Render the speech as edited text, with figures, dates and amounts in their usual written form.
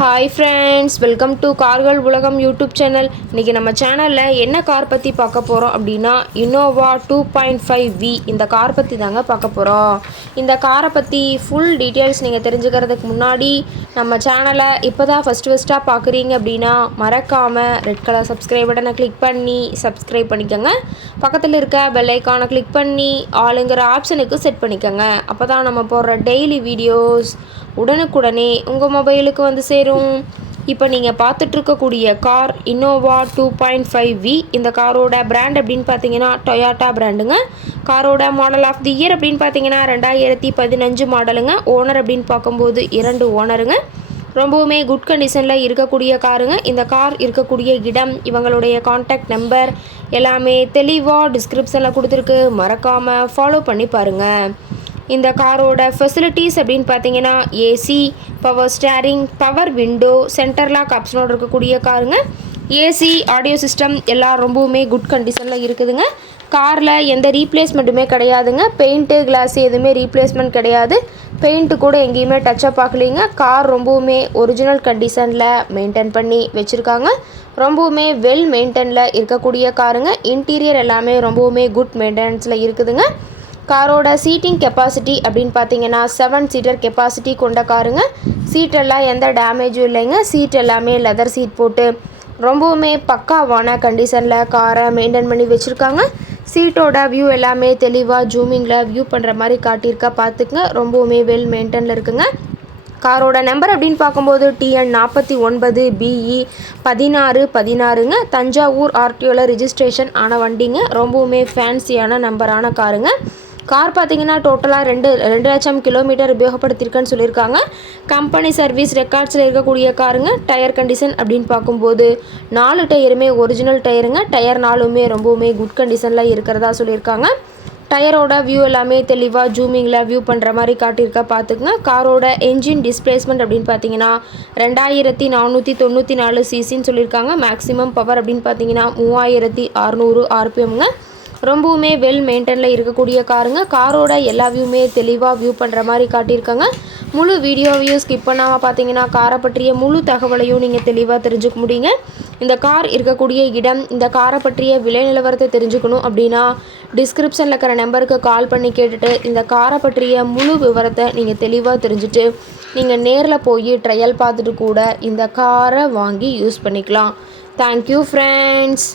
Hi friends, welcome to கார்கள் உலகம் YouTube channel. இன்றைக்கி நம்ம சேனலில் என்ன கார் பற்றி பார்க்க போகிறோம் அப்படின்னா இன்னோவா 2.5V இந்த கார் பற்றி தாங்க பார்க்க போகிறோம். இந்த காரை பற்றி ஃபுல் டீட்டெயில்ஸ் நீங்கள் தெரிஞ்சுக்கிறதுக்கு முன்னாடி நம்ம சேனலை இப்போ தான் ஃபஸ்ட்டாக பார்க்குறீங்க அப்படின்னா மறக்காமல் ரெட் கலர் சப்ஸ்கிரைப் பட்டனை கிளிக் பண்ணி சப்ஸ்கிரைப் பண்ணிக்கோங்க. பக்கத்தில் இருக்க பெல் ஐக்கானை கிளிக் பண்ணி ஆளுங்கிற ஆப்ஷனுக்கு செட் பண்ணிக்கோங்க. அப்போ தான் நம்ம போடுற டெய்லி வீடியோஸ் உடனுக்குடனே உங்கள் மொபைலுக்கு வந்து சேரும். இப்போ நீங்கள் பார்த்துட்ருக்கக்கூடிய கார் இன்னோவா 2.5V. இந்த காரோட பிராண்ட் அப்படின்னு பார்த்தீங்கன்னா டொயாட்டா பிராண்டுங்க. காரோட மாடல் ஆஃப் தி இயர் அப்படின்னு பார்த்தீங்கன்னா 2015 மாடலுங்க. ஓனர் அப்படின்னு பார்க்கும்போது 2 ஓனருங்க. ரொம்பவுமே குட் கண்டிஷனில் இருக்கக்கூடிய காருங்க. இந்த கார் இருக்கக்கூடிய இடம், இவங்களுடைய கான்டாக்ட் நம்பர் எல்லாமே தெளிவாக டிஸ்கிரிப்ஷனில் கொடுத்துருக்கு. மறக்காமல் ஃபாலோ பண்ணி பாருங்கள். இந்த காரோட ஃபெசிலிட்டிஸ் அப்படின்னு பார்த்தீங்கன்னா AC, power steering, power window, center lock ஆப்ஷனோடு இருக்கக்கூடிய காருங்க. ஏசி, ஆடியோ சிஸ்டம் எல்லாம் ரொம்பவுமே குட் கண்டிஷனில் இருக்குதுங்க. காரில் எந்த ரீப்ளேஸ்மெண்ட்டுமே கிடையாதுங்க. பெயிண்ட்டு, கிளாஸ் எதுவுமே ரீப்ளேஸ்மெண்ட் கிடையாது. பெயிண்ட்டு கூட எங்கேயுமே டச்சப் ஆகலைங்க. கார் ரொம்பவுமே ஒரிஜினல் கண்டிஷனில் மெயின்டைன் பண்ணி வச்சுருக்காங்க. ரொம்பவுமே வெல் மெயின்டைனில் இருக்கக்கூடிய காருங்க. இன்டீரியர் எல்லாமே ரொம்பவுமே குட் மெயின்டெனன்ஸில் இருக்குதுங்க. காரோட சீட்டிங் கெப்பாசிட்டி அப்படின்னு பார்த்தீங்கன்னா 7 சீட்டர் கெப்பாசிட்டி கொண்ட காருங்க. சீட்டெல்லாம் எந்த டேமேஜும் இல்லைங்க. சீட் எல்லாமே லெதர் சீட் போட்டு ரொம்பவுமே பக்காவான கண்டிஷனில் காரை மெயின்டைன் பண்ணி வச்சுருக்காங்க. சீட்டோட வியூ எல்லாமே தெளிவாக ஜூமிங்கில் வியூ பண்ணுற மாதிரி காட்டியிருக்கா பார்த்துக்குங்க. ரொம்பவுமே வெல் மெயின்டைனில் இருக்குங்க. காரோட நம்பர் அப்படின்னு பார்க்கும்போது TN 49 BE 1616ங்க. தஞ்சாவூர் ஆர்டிஓவில் ரிஜிஸ்ட்ரேஷன் ஆன வண்டிங்க. ரொம்பவுமே ஃபேன்சியான நம்பரான காருங்க. கார் பார்த்தீங்கன்னா டோட்டலாக 2 லட்சம் கிலோமீட்டர் உபயோகப்படுத்தியிருக்குன்னு சொல்லியிருக்காங்க. கம்பெனி சர்வீஸ் ரெக்கார்ட்ஸில் இருக்கக்கூடிய காருங்க. டயர் கண்டிஷன் அப்படின்னு பார்க்கும்போது 4 டயருமே ஒரிஜினல் டயருங்க. டயர் 4மே ரொம்பவுமே குட் கண்டிஷனில் இருக்கிறதா சொல்லியிருக்காங்க. டயரோட வியூ எல்லாமே தெளிவாக ஜூமிங்கில் வியூ பண்ணுற மாதிரி காட்டியிருக்கா பார்த்துக்குங்க. காரோட என்ஜின் டிஸ்பிளேஸ்மெண்ட் அப்படின்னு பார்த்தீங்கன்னா 2494 சிசின்னு சொல்லியிருக்காங்க. மேக்ஸிமம் பவர் அப்படின்னு பார்த்தீங்கன்னா 3600 RPMங்க. ரொம்பவுமே வெல் மெயின்டெனில் இருக்கக்கூடிய காருங்க. காரோட எல்லா வியூமே தெளிவாக வியூ பண்ணுற மாதிரி காட்டியிருக்காங்க. முழு வீடியோவையும் ஸ்கிப் பண்ணாமல் பார்த்தீங்கன்னா காரை பற்றிய முழு தகவலையும் நீங்கள் தெளிவாக தெரிஞ்சுக்க முடியுங்க. இந்த கார் இருக்கக்கூடிய இடம், இந்த காரை பற்றிய விலை நிலவரத்தை தெரிஞ்சுக்கணும் அப்படின்னா டிஸ்கிரிப்ஷனில் இருக்கிற நம்பருக்கு கால் பண்ணி கேட்டுட்டு இந்த காரை பற்றிய முழு விவரத்தை நீங்கள் தெளிவாக தெரிஞ்சுட்டு நீங்கள் நேரில் போய் ட்ரையல் பார்த்துட்டு கூட இந்த காரை வாங்கி யூஸ் பண்ணிக்கலாம். Thank you friends.